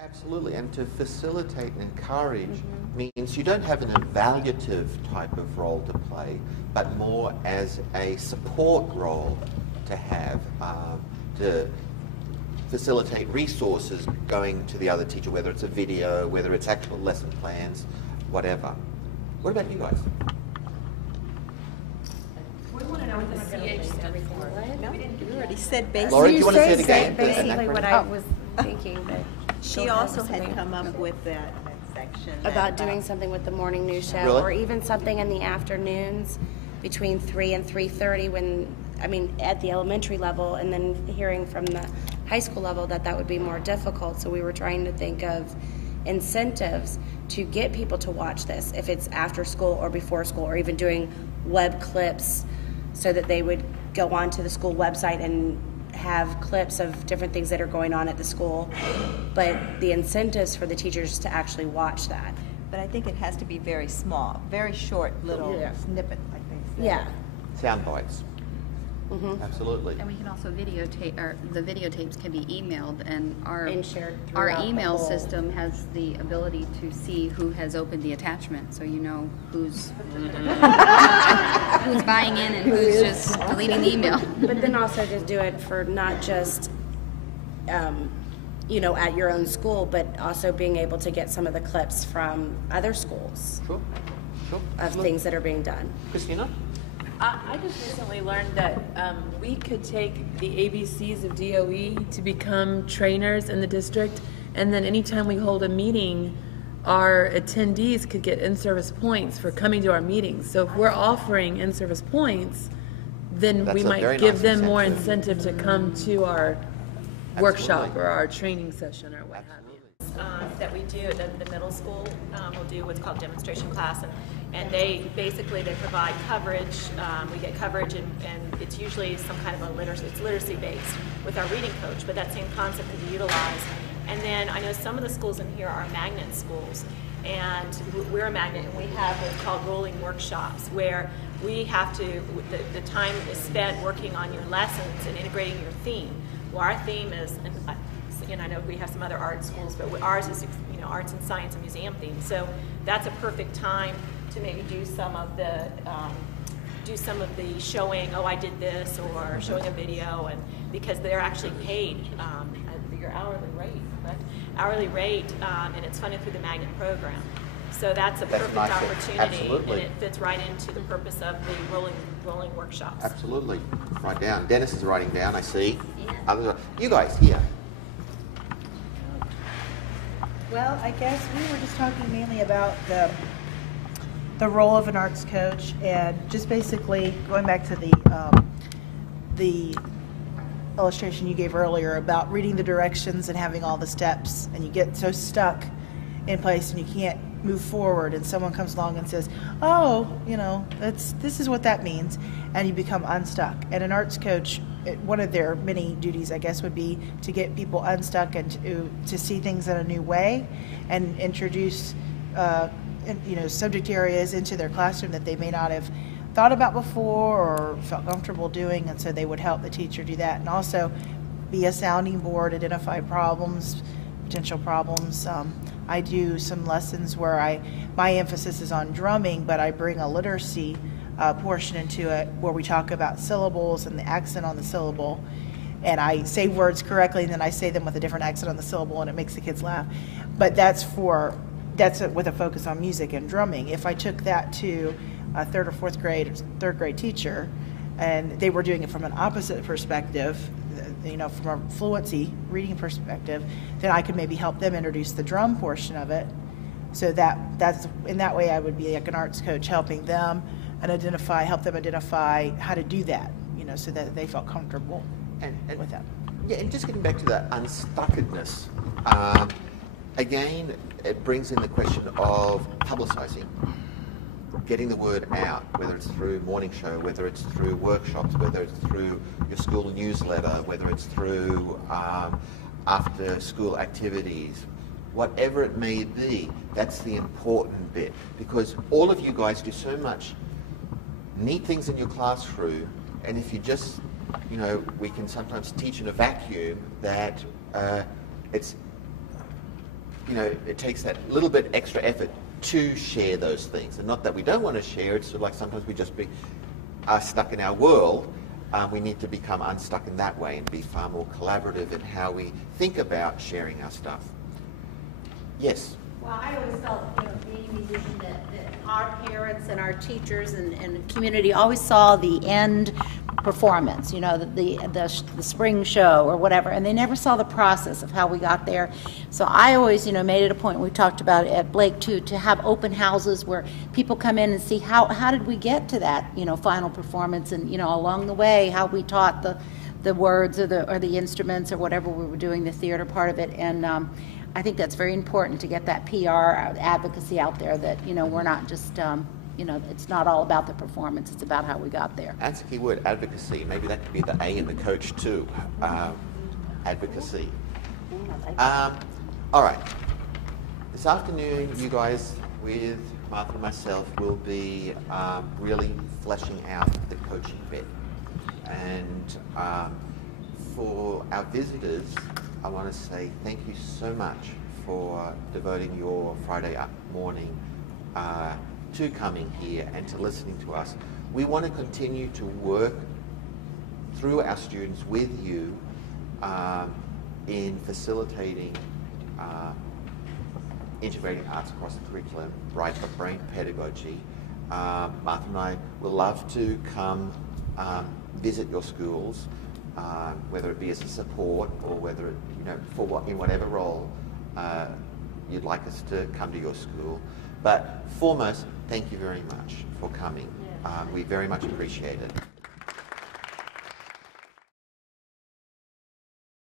Absolutely, and to facilitate and encourage means you don't have an evaluative type of role to play, but more as a support role to have, to facilitate resources going to the other teacher, whether it's a video, whether it's actual lesson plans, whatever. What about you guys? We want to know what the CH stands for. No, we already said basic. Laura, do you want to say it again? Basically what I was thinking, but She also had come up with that section. about doing something with the morning news show, Really? or even something in the afternoons between 3 and 3:30 when, I mean, at the elementary level, and then hearing from the high school level that would be more difficult. So we were trying to think of incentives to get people to watch this, if it's after school or before school, or even doing web clips so that they would go onto the school website and have clips of different things that are going on at the school, but the incentives for the teachers to actually watch that. But I think it has to be very small, very short little snippet, like they say. Yeah. Sound bites. Absolutely. And we can also videotape, or the videotapes can be emailed, and And shared our throughout the email whole- system has the ability to see who has opened the attachment, so you know who's who's buying in and who's just deleting the email. But then also to do it for not just, at your own school, but also being able to get some of the clips from other schools Sure. of things that are being done. Christina? I just recently learned that we could take the ABCs of DOE to become trainers in the district, and then anytime we hold a meeting, our attendees could get in-service points for coming to our meetings. So if we're offering in-service points, then That's we a very might give nice them more incentive. incentive to come to our workshop Absolutely. or our training session or what have you. That we do at the middle school will do what's called demonstration class, and they provide coverage. We get coverage, and it's usually some kind of literacy based with our reading coach, but that same concept can be utilized. And then I know some of the schools in here are magnet schools, and we're a magnet, and we have what's called rolling workshops where we have to, the time is spent working on your lessons and integrating your theme. Well, our theme is, and I know we have some other art schools, but ours is arts and science and museum theme. So that's a perfect time to maybe do some of the showing. Oh, I did this, or showing a video, and because they're actually paid your hourly rate, correct? Hourly rate, and it's funded through the Magnet program. So that's a perfect nice. opportunity, Absolutely. and it fits right into the purpose of the rolling workshops. Absolutely. Write down. Dennis is writing down, I see. Others are, you guys here. Well, I guess we were just talking mainly about the role of an arts coach, and just basically going back to the illustration you gave earlier about reading the directions and having all the steps, and you get so stuck in place and you can't move forward, and someone comes along and says, oh, this is what that means, and you become unstuck. And an arts coach, one of their many duties, I guess, would be to get people unstuck and to see things in a new way, and introduce subject areas into their classroom that they may not have thought about before or felt comfortable doing, and so they would help the teacher do that, and also be a sounding board, identify problems, potential problems. I do some lessons where my emphasis is on drumming, but I bring a literacy portion into it where we talk about syllables and the accent on the syllable, and I say words correctly and then I say them with a different accent on the syllable, and it makes the kids laugh. But that's with a focus on music and drumming. If I took that to a third grade teacher, and they were doing it from an opposite perspective, from a fluency reading perspective, then I could maybe help them introduce the drum portion of it. So that's in that way I would be like an arts coach, helping them and help them identify how to do that, so that they felt comfortable with that. Yeah, and just getting back to that unstuckedness, again, it brings in the question of publicising, getting the word out, whether it's through morning show, whether it's through workshops, whether it's through your school newsletter, whether it's through after school activities, whatever it may be. That's the important bit, because all of you guys do so much neat things in your classroom, and if you just, we can sometimes teach in a vacuum that it's it takes that little bit extra effort to share those things. And not that we don't want to share, it's sort of like sometimes we just are stuck in our world. We need to become unstuck in that way and be far more collaborative in how we think about sharing our stuff. Yes? Well, I always felt, being a musician, that our parents and our teachers and community always saw the end performance, the spring show or whatever, and they never saw the process of how we got there. So I always, made it a point, we talked about it at Blake too, to have open houses where people come in and see how did we get to that, final performance, and, along the way, how we taught the words or the instruments or whatever we were doing, the theater part of it. And I think that's very important to get that PR advocacy out there that, we're not just, it's not all about the performance, it's about how we got there. That's a key word, advocacy. Maybe that could be the A in the coach too. Advocacy. All right. This afternoon, you guys, with Martha and myself, will be really fleshing out the coaching bit. And for our visitors, I want to say thank you so much for devoting your Friday morning to coming here and to listening to us. We want to continue to work through our students with you in facilitating integrating arts across the curriculum, right brain pedagogy. Martha and I will love to come visit your schools, whether it be as a support or whether it, in whatever role you'd like us to come to your school. But foremost, thank you very much for coming. We very much appreciate it.